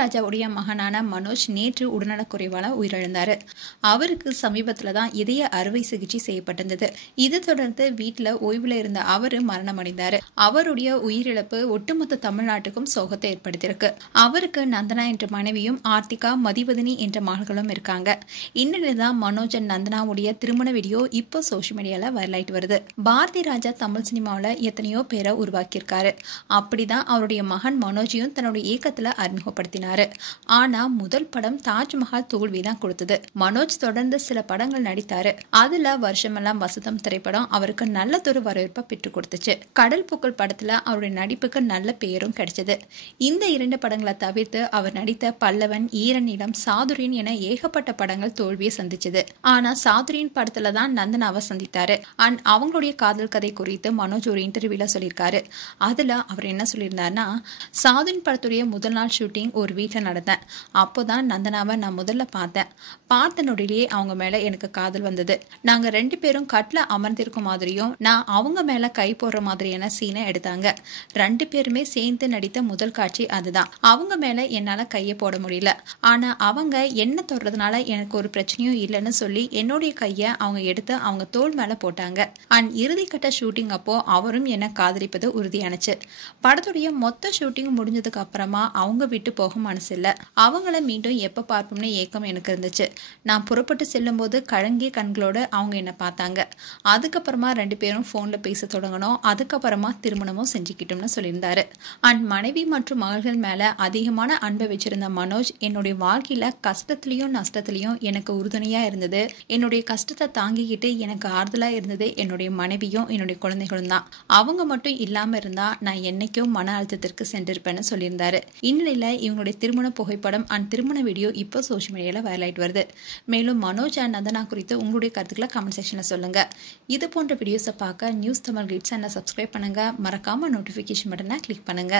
ராஜாவுடைய மகனான மனோஜ் நேற்று உடல்நலக்குறைவால உயிரிழந்தாரு. அவருக்கு சமீபத்துல தான் இதய அறுவை சிகிச்சை செய்யப்பட்டிருந்தது. இதை தொடர்ந்து வீட்டுல ஓய்வுல இருந்த அவரு மரணமடைந்தாரு. அவருடைய உயிரிழப்பு ஒட்டுமொத்த தமிழ்நாட்டுக்கும் சோகத்தை ஏற்படுத்தியிருக்கு. அவருக்கு நந்தனா என்ற மனைவியும் ஆர்த்திகா, மதிவதனி என்ற மகள்களும் இருக்காங்க. இந்நிலையில்தான் மனோஜ் அண்ட் நந்தனாவுடைய திருமண வீடியோ இப்போ சோசியல் மீடியால வைரலாயிட்டு வருது. பாரதி ராஜா தமிழ் சினிமாவில் எத்தனையோ பேரை உருவாக்கியிருக்காரு. அப்படிதான் அவருடைய மகன் மனோஜையும் தன்னுடைய இயக்கத்துல அறிமுகப்படுத்தினாரு. ஆனா முதல் படம் தாஜ்மஹால் தோல்விதான் கொடுத்தது. மனோஜ் தொடர்ந்து சில படங்கள் நடித்தாரு. அதுல வருஷமெல்லாம் வசந்தம் திரைப்படம் அவருக்கு நல்லதொரு வரவேற்பை பெற்றுக் கொடுத்துச்சு. கடல் பூக்கள் படத்துல அவருடைய நடிப்புக்கு நல்ல பெயரும் கிடைச்சது. இந்த 2 படங்களை தவிர்த்து அவர் நடித்த பல்லவன், ஈரநிலம், சாதுரியன் என ஏகப்பட்ட படங்கள் தோல்வியை சந்திச்சது. ஆனா சாதுரியன் படத்துல தான் நந்தனாவை சந்தித்தாரு. அண்ட் அவங்களுடைய காதல் கதை குறித்து மனோஜ் ஒரு இன்டர்வியூல சொல்லியிருக்காரு. அதுல அவர் என்ன சொல்லியிருந்தாருன்னா, சாதுரியன் படத்துடைய முதல் நாள் ஷூட்டிங் ஒரு வீட்டில் நடந்தேன். அப்போதான் நந்தனாவை நான் முதல்ல பார்த்த நொடியிலேயே அவங்க மேல எனக்கு காதல் வந்தது. நாங்க 2 பேரும் கட்ல அமர்ந்திருக்கும் மாதிரியும் நான் அவங்க மேல கை போடுற மாதிரியான சீனை எடுத்தாங்க. 2 பேருமே சேர்ந்து நடித்த முதல் காட்சி அதுதான். அவங்க மேல என்னால கையை போட முடியல. ஆனா அவங்க என்ன தொடுறதுனால எனக்கு ஒரு பிரச்சனையும் இல்லைன்னு சொல்லி என்னுடைய கையை அவங்க எடுத்து அவங்க தோள் மேல போட்டாங்க. அண்ட் இறுதிக்கட்ட ஷூட்டிங் அப்போ அவரும் என்ன காதலிப்பது உறுதியானுச்சு. படத்துடைய மொத்த ஷூட்டிங் முடிஞ்சதுக்கு அப்புறமா அவங்க விட்டு போக மனசு இல்ல. அவங்கள மீண்டும் எப்ப பார்ப்போம்னு ஏக்கம் எனக்கு இருந்துச்சு. நான் புறப்பட்டு செல்லும் போது கலங்கிய கண்களோடு அவங்க என்ன பார்த்தாங்க. அதுக்கப்புறமா 2 பேரும் போன்ல பேச தொடங்கணும். அதுக்கப்புறமா திருமணமும் செஞ்சுக்கிட்டோம்னு சொல்லியிருந்தாரு. அண்ட் மனைவி மற்றும் மகள்கள் மேல அதிகமான அன்பை வச்சிருந்த மனோஜ், என்னுடைய வாழ்க்கையில கஷ்டத்திலையும் நஷ்டத்திலையும் எனக்கு உறுதுணையா இருந்தது. என்னுடைய கஷ்டத்தை தாங்கிக்கிட்டு எனக்கு ஆறுதலா இருந்தது என்னுடைய மனைவியும் என்னுடைய குழந்தைகளும் தான். அவங்க மட்டும் இல்லாம இருந்தா நான் என்னைக்கும் மன அழுத்தத்திற்கு சென்றிருப்பேன்னு சொல்லியிருந்தாரு. இந்நிலையில இவங்களுடைய திருமண புகைப்படம் அண்ட் திருமண வீடியோ இப்போ சோசியல் மீடியால வைரலாயிட்டு வருது. மேலும் மனோஜ் அண்ட் நந்தனா குறித்து உங்களுடைய கருத்துக்களை கமெண்ட் செக்ஷன்ல சொல்லுங்க. இது போன்ற வீடியோஸை பார்க்க நியூஸ் தமிழ் கிளிட்ஸ் சேனலை சப்ஸ்கிரைப் பண்ணுங்க. மறக்காம நோட்டிபிகேஷன் பட்டனை கிளிக் பண்ணுங்க.